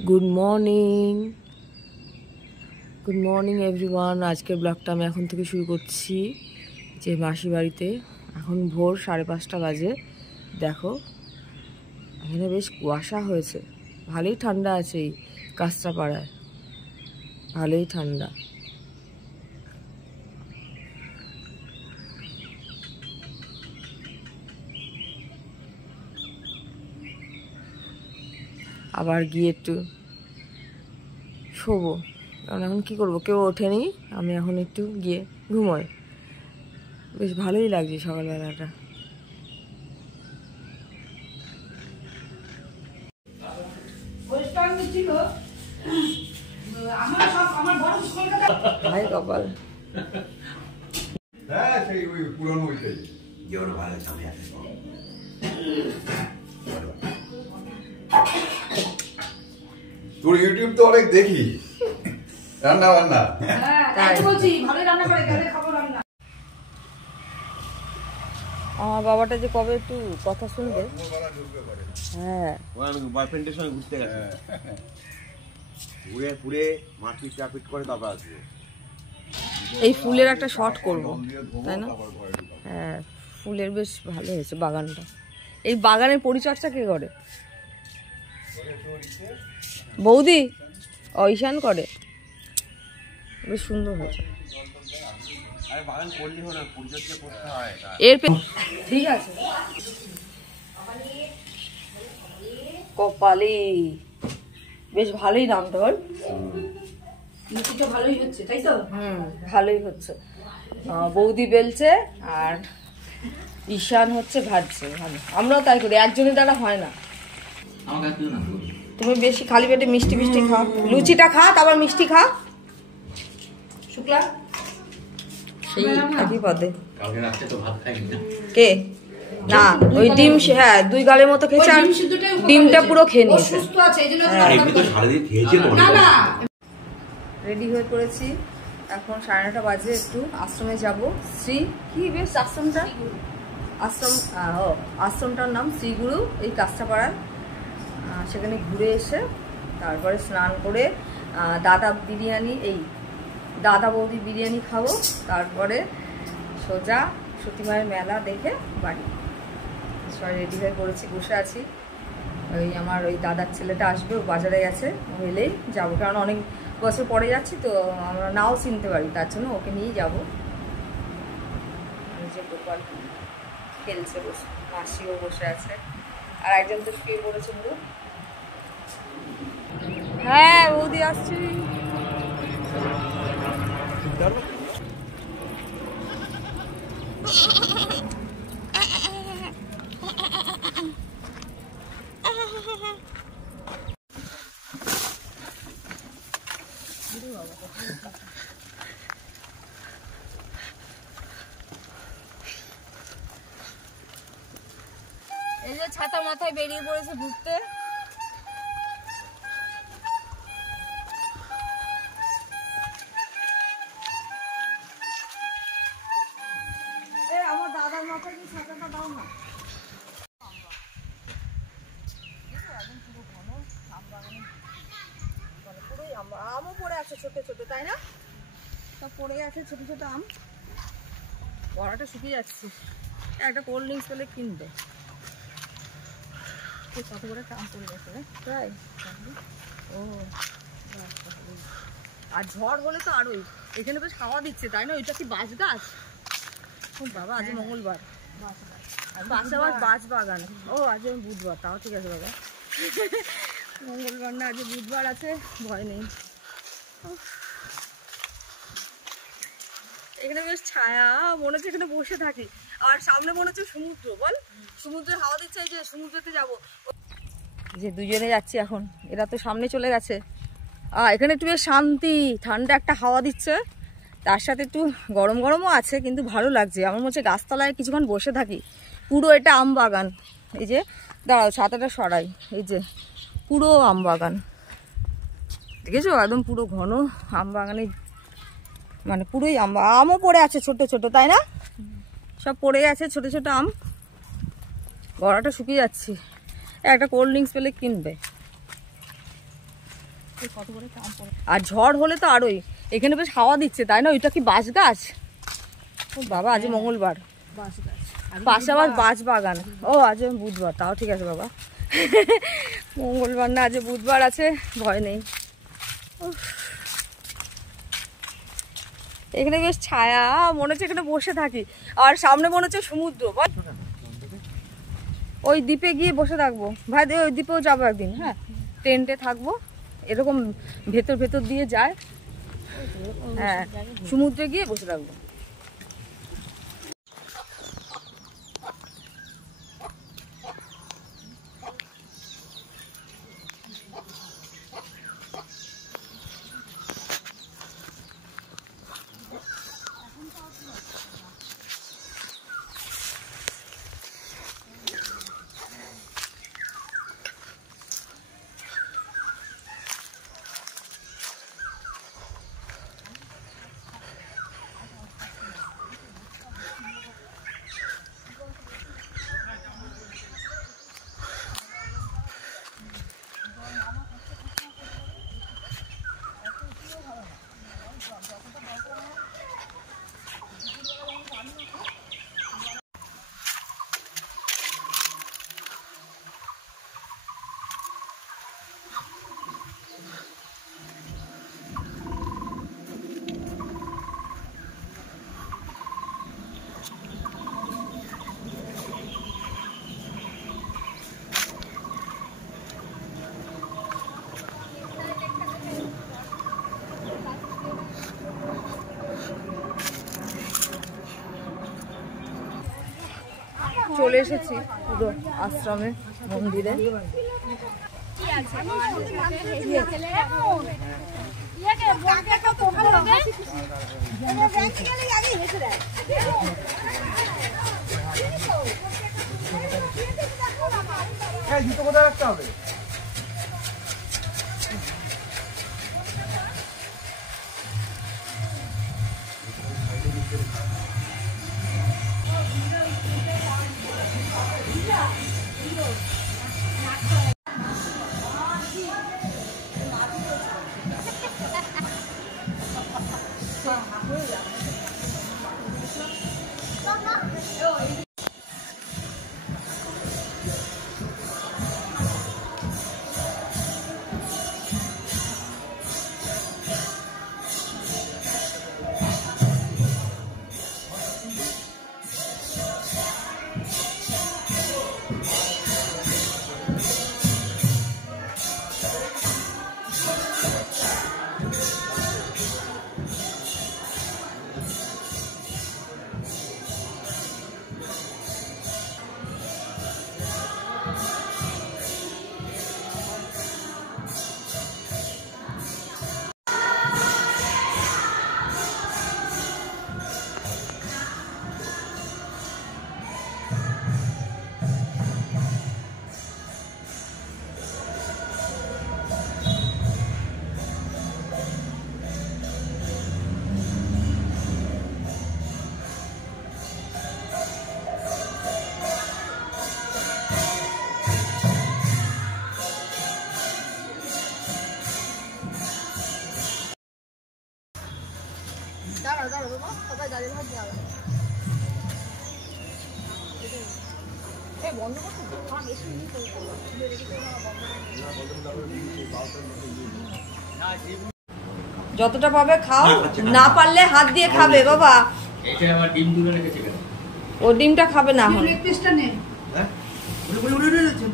Good morning everyone. আজকের ব্লগটা আমি এখন থেকে শুরু করছি যে মাসি বাড়িতে। এখন ভোর 5:30 বাজে। দেখো এখানে বেশ কুয়াশা হয়েছে, ভালোই ঠান্ডা আছে এই কাঁচরাপাড়ায়, ভালোই ঠান্ডা। আবার গিয়ে একটু শোবো, কারণ এখন কী করবো, কেউ ওঠেনি, আমি এখন একটু গিয়ে ঘুমোই। বেশ ভালোই লাগছে সকালবেলাটা। ভাই কপাল তোর ইউটিউব তো অনেক দেখি, রান্না বান্না। আমার বাবাটা যে কবে একটু কথা শুনবে। হ্যাঁ, বয়ফ্রেন্ডের সঙ্গে ঘুরতে গেছে, ঘুরে ঘুরে মারপিট টাপিট করে তারপর আসবে। এই ফুলের একটা শট করব, তাই না? হ্যাঁ, ফুলের বেশ ভালো হয়েছে বাগানটা। এই বাগানের পরিচর্যা কে করে? বৌদি, ঈশান করে। বেশ সুন্দর হয়েছে। এর ঠিক আছে। কপালি বেশ ভালোই নামটা বল। ভালোই হচ্ছে, তাই তো? ভালোই হচ্ছে। বৌদি বেলছে আর ঈশান হচ্ছে ভাজছে। আমরাও তাই করি, একজনের দ্বারা হয় না। তুমি বেশি খালি পেটে মিষ্টি মিষ্টি খা, লুচিটা খা, তারপর মিষ্টি খা। শুক্লা সেই একই পদে কে না ওই ডিম, হ্যাঁ 2 গালের মতো খেয়েছে, আর ডিমটা পুরো খেয়ে নিয়েছে। রেডি হয়ে পড়েছি, এখন 9:30 বাজে। একটু আশ্রমে যাব। শ্রী কি বেশ আশ্রমটা, আশ্রমটার নাম শ্রীগুরু, এই কাঁচরাপাড়ায়। সেখানে ঘুরে এসে তারপরে স্নান করে দাদা বৌদি বিরিয়ানি খাবো। তারপরে সোজা সতীমায়ের মেলা দেখে বাড়ি। সবাই রেডি হয়ে পড়েছি, বসে আছি। আমার ওই দাদার ছেলেটা আসবে, ও বাজারে গেছে, ও এলেই যাবো, কারণ অনেক বছর পরে যাচ্ছি তো আমরা নাও চিনতে পারি, তার জন্য ওকে নিয়েই যাবো। যে গোপাল খেলছে বসে, মাসিও বসে আছে, আর একজন তো শুয়ে পড়েছে পুরো। হ্যাঁ বৌদি আসছি। এই যে ছাতা মাথায় বেরিয়ে পড়েছে ঘুরতে। আমার দাদার মাথায় কি ছাতাটা দাও না। আমও পড়ে আছে ছোট ছোট, তাই না? সব পড়ে আছে ছোট ছোট আম, বড়াটা শুকিয়ে যাচ্ছে। একটা কোল্ড ড্রিঙ্কস পেলে কিনবে। কত করে কাম করে গেছে তাই। ও আর ঝড় হলে তো আরোই। এখানে বেশ হাওয়া দিচ্ছে, তাই না? ওইটা কি বাঁশ গাছ? ও বাবা, আজ মঙ্গলবার, পাশে আবার বাঁশ বাগান। ও আজ বুধবার, তাও ঠিক আছে বাবা। মঙ্গলবার না, আজ বুধবার আছে, ভয় নেই। এখানে বেশ ছায়া, মনে হচ্ছে এখানে বসে থাকি। আর সামনে মনে হচ্ছে সমুদ্র, বল সমুদ্রের হাওয়া দিচ্ছে। এই যে সমুদ্রেতে যাবো, যে দুজনে যাচ্ছি এখন। এরা তো সামনে চলে গেছে। এখানে একটু বেশ শান্তি, ঠান্ডা একটা হাওয়া দিচ্ছে, তার সাথে একটু গরম গরমও আছে, কিন্তু ভালো লাগছে। আমার মনে হচ্ছে গাছতলায় কিছুক্ষণ বসে থাকি। পুরো এটা আম বাগান। এই যে দাঁড়াও, ছাতাটা সরাই। এই যে পুরো আম বাগান, দেখেছো? একদম পুরো ঘন আম বাগানে, মানে পুরোই আমও পড়ে আছে ছোট ছোট, তাই না? সব পড়ে আছে ছোট ছোট আম। গলাটা শুকিয়ে যাচ্ছে, একটা কোল্ড ড্রিঙ্কস পেলে কিনবে। আর ঝড় হলে তো আরোই। এখানে বেশ হাওয়া দিচ্ছে, তাই না? ওইটা কি বাঁশ গাছ? ও বাবা, আজ মঙ্গলবার, পাশে আবার বাঁশ বাগান। ও আজ বুধবার, তাও ঠিক আছে বাবা। মঙ্গলবার না, আজ বুধবার আছে, ভয় নেই। এখানে বেশ ছায়া, মনে হচ্ছে এখানে বসে থাকি। আর সামনে মনে হচ্ছে সমুদ্র। ওই দ্বীপে গিয়ে বসে থাকবো ভাই, ওই দ্বীপেও যাবো একদিন। হ্যাঁ, টেন্টে থাকবো, এরকম ভেতর ভেতর দিয়ে যায়। হ্যাঁ, সমুদ্রে গিয়ে বসে থাকবো। চলে এসেছি পুরো আশ্রমে, মন্দিরে। জুতো কোথায় রাখতে হবে? যতটা পাবে খাও, না পারলে হাত দিয়ে খাবে বাবা। ও ডিমটা খাবে না,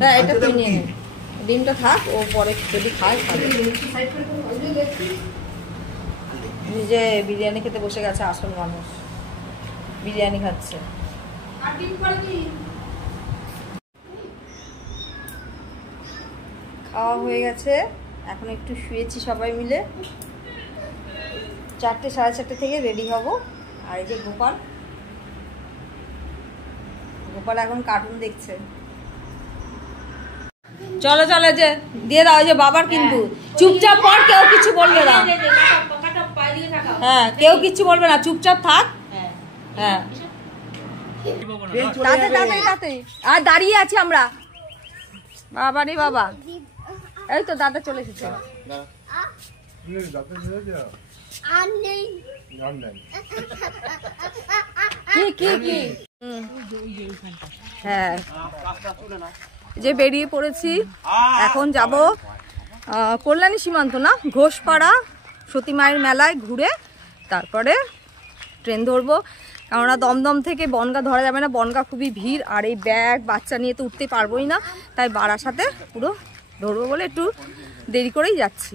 হ্যাঁ এটা তুই নিয়ে নে। ডিমটা থাক, ও পরে যদি খায় খাবে। যে বিরিয়ানি খেতে বসে গেছে আসল মানুষ, বিরিয়ানি খাচ্ছে। খাওয়া হয়ে গেছে, এখন একটু শুয়েছি সবাই মিলে। 4টে সাড়ে 4টে থেকে রেডি হব। আর এই যে গোপাল, গোপাল এখন কার্টুন দেখছে। চলো চলো, যে দিয়ে দাও, যে বাবার কিন্তু চুপচাপ পর, কেউ কিছু বলবে না। হ্যাঁ, কেউ কিছু বলবে না, চুপচাপ থাক। হ্যাঁ, তাড়াতাড়ি। আর দাঁড়িয়ে আছি আমরা। বাবা রে বাবা, এই তো দাদা চলে এসেছে। যাতে ছেড়েছে কি হ্যাঁ, যে বেরিয়ে পড়েছি এখন যাব কল্যাণী সীমান্ত না ঘোষপাড়া সতী মায়ের মেলায় ঘুরে তারপরে ট্রেন ধরবো। কেননা দমদম থেকে বনগাঁ ধরা যাবে না, বনগাঁ খুবই ভিড়, আর এই ব্যাগ বাচ্চা নিয়ে তো উঠতে পারবোই না, তাই বারাসাতে পুরো ধরবো বলে একটু দেরি করেই যাচ্ছি।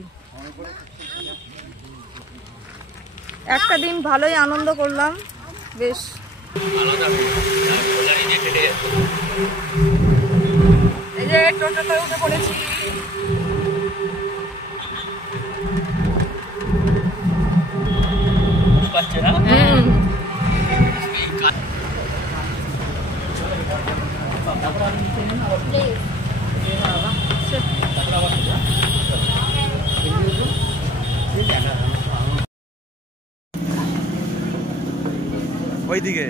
একটা দিন ভালোই আনন্দ করলাম, বেশ এই যে টোটোতে উঠে পড়েছি। ওইদিকে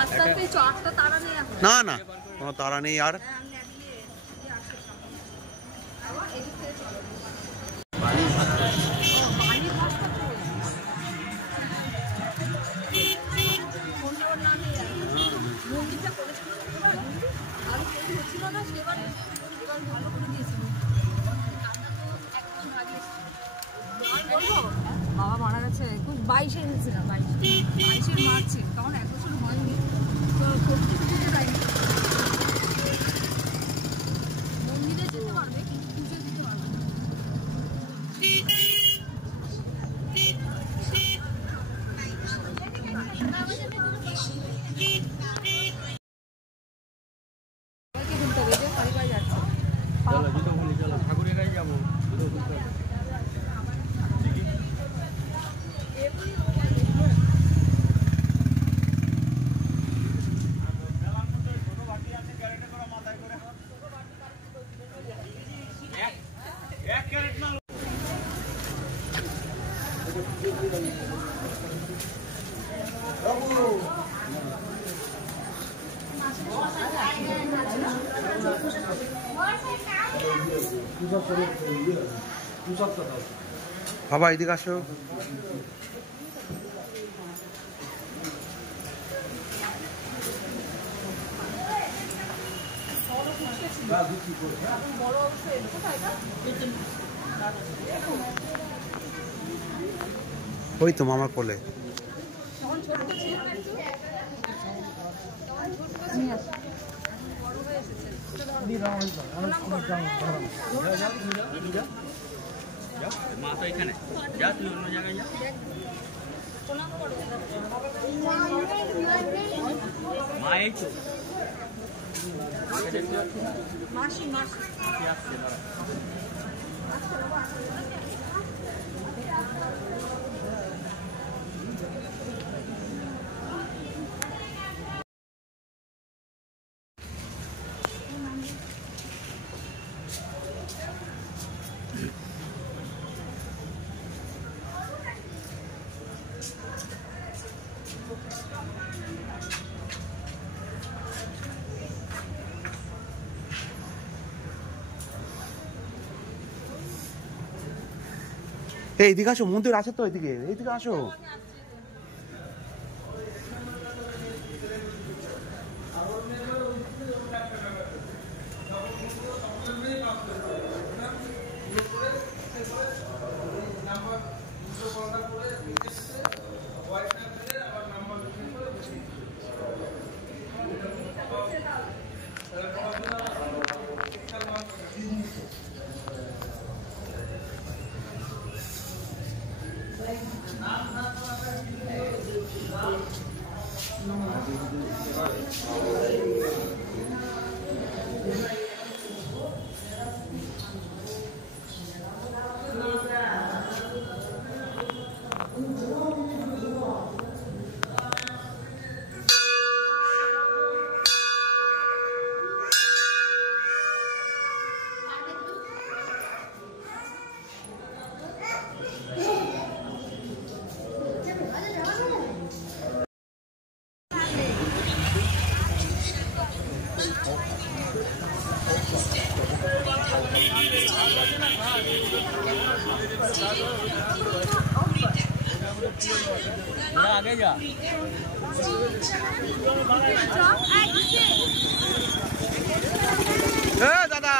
আস্তে আস্তে চারটা তারা নেই এখন। না না কোনো তাড়া নেই আর। বাবা মারা গেছে 22-এ এনেছিলাম, 22-এর মার্চে, তখন 1 বছর হয়নি, তো করতে যেতে যাইনি। মন্দিরে যেতে পারবে কিন্তু পুজো দিতে পারবে না। ঠাকুরেরাই যাবো। বাবা এদিকে আসো। ওই তো মামার কোলে। মা তো এখানে যা, তুই অন্য জায়গায় যা। মা এই তো মাসি মাসি এইদিকে আসো, মন্দির আছে তো এইদিকে, এইদিকে আসো। आगे जा দাদা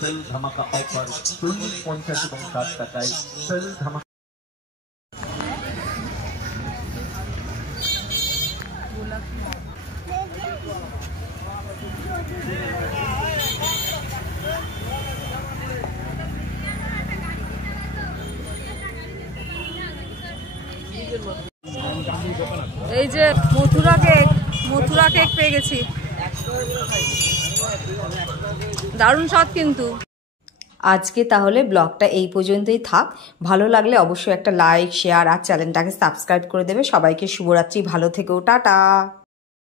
সেল ধামাকা অফার 40, 50 এবং 60 টাকায় সেল ধামাকা। এই যে মথুরা কেক পেয়ে গেছি, দারুণ স্বাদ কিন্তু। আজকে তাহলে ব্লগটা এই পর্যন্তই থাক। ভালো লাগলে অবশ্যই একটা লাইক, শেয়ার আর চ্যানেলটাকে সাবস্ক্রাইব করে দেবে। সবাইকে শুভরাত্রি, ভালো থেকো, টাটা।